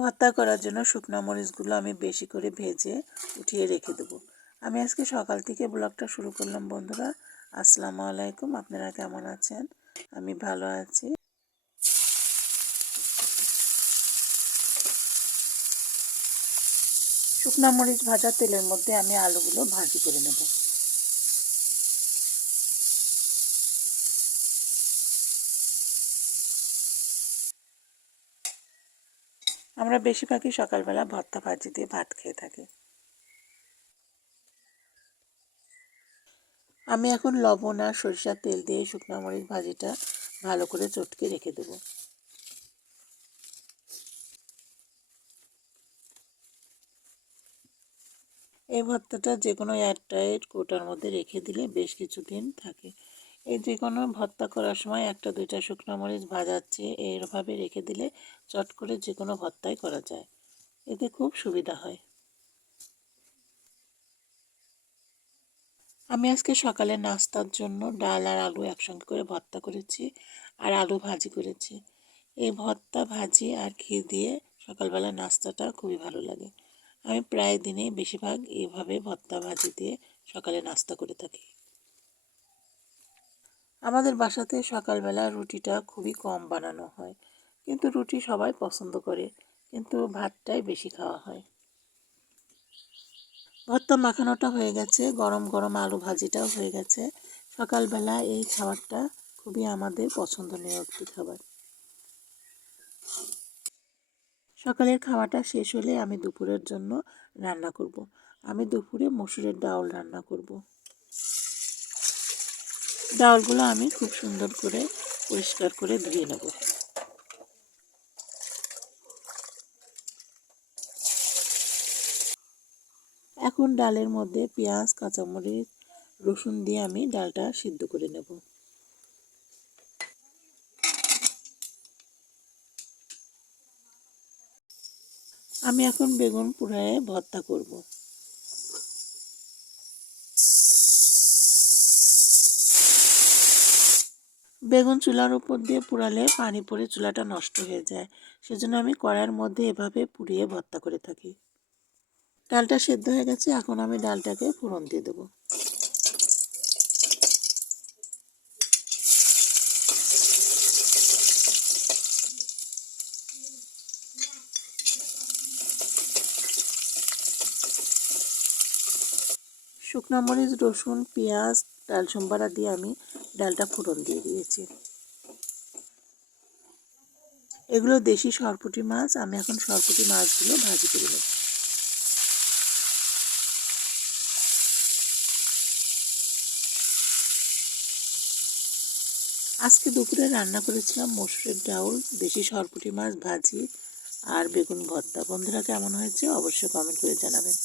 ভর্তা করার জন্য শুকনো মরিচগুলো আমি বেশি করে ভেজে উঠিয়ে রেখে দেবো। আমি আজকে সকাল থেকে ব্লগটা শুরু করলাম, বন্ধুরা। আসসালামু আলাইকুম, আপনারা কেমন আছেন? আমি ভালো আছি। শুকনো মরিচ ভাজা তেলের মধ্যে আমি আলুগুলো ভাজি করে নেব। আমরা বেশিরভাগই সকালবেলা ভর্তা ভাজি দিয়ে ভাত খেয়ে থাকি। আমি এখন লবণ আর সরিষার তেল দিয়ে শুকনো মরিচ ভাজিটা ভালো করে চটকে রেখে দেবো। এই ভর্তাটা যে কোনো এয়ারটাইট কোটার মধ্যে রেখে দিলে বেশ কিছুদিন থাকে। এই যে কোনো ভর্তা করার সময় একটা, দুইটা শুকনো মরিচ ভাজাচ্ছে এরভাবে রেখে দিলে চট করে যে কোনো ভর্তাই করা যায়। এতে খুব সুবিধা হয়। আমি আজকে সকালে নাস্তার জন্য ডাল আর আলু একসঙ্গে করে ভর্তা করেছি আর আলু ভাজি করেছি। এই ভর্তা, ভাজি আর ক্ষীর দিয়ে সকালবেলা নাস্তাটা খুবই ভালো লাগে। আমি প্রায় দিনেই বেশিরভাগ এইভাবে ভর্তা, ভাজি দিয়ে সকালে নাস্তা করে থাকি। আমাদের বাসাতে সকালবেলা রুটিটা খুবই কম বানানো হয় কিন্তু রুটি সবাই পছন্দ করে, কিন্তু ভাতটাই বেশি খাওয়া হয় ভর্তা মাখানোটা হয়ে গেছে, গরম গরম আলু ভাজিটাও হয়ে গেছে সকালবেলা এই খাবারটা খুবই আমাদের পছন্দনীয় একটি খাবার সকালের খাওয়াটা শেষ হলে আমি দুপুরের জন্য রান্না করব। আমি দুপুরে মসুরের ডাউল রান্না করব। ডাউলগুলো আমি খুব সুন্দর করে পরিষ্কার করে ধুয়ে নেব। এখন ডালের মধ্যে পেঁয়াজ, কাঁচামরিচ, রসুন দিয়ে আমি ডালটা সিদ্ধ করে নেব। আমি এখন বেগুন পুরায় ভর্তা করব। বেগুন চুলার উপর দিয়ে পুরালে পানি পড়ে চুলাটা নষ্ট হয়ে যায়। সেজন্য আমি কড়াইয়ের মধ্যে এভাবে পুড়িয়ে ভর্তা করে থাকি। ডালটা সেদ্ধ হয়ে গেছে, এখন আমি ডালটাকে ফোড়ন দিয়ে দেবো। শুকনো মরিচ, রসুন, পেঁয়াজ ডাল সম্বারা দিয়ে আমি ডালটা ফোড়ন দিয়ে দিয়েছি। এগুলো দেশি সরপুটি মাছ, আমি এখন সরপুটি মাছগুলো ভাজি করে নেব। আজকে দুপুরে রান্না করেছিলাম মসুরের ডাউল, দেশি সরপুটি মাছ ভাজি আর বেগুন ভর্তা। বন্ধুরা, কেমন হয়েছে? অবশ্যই কমেন্ট করে জানাবেন।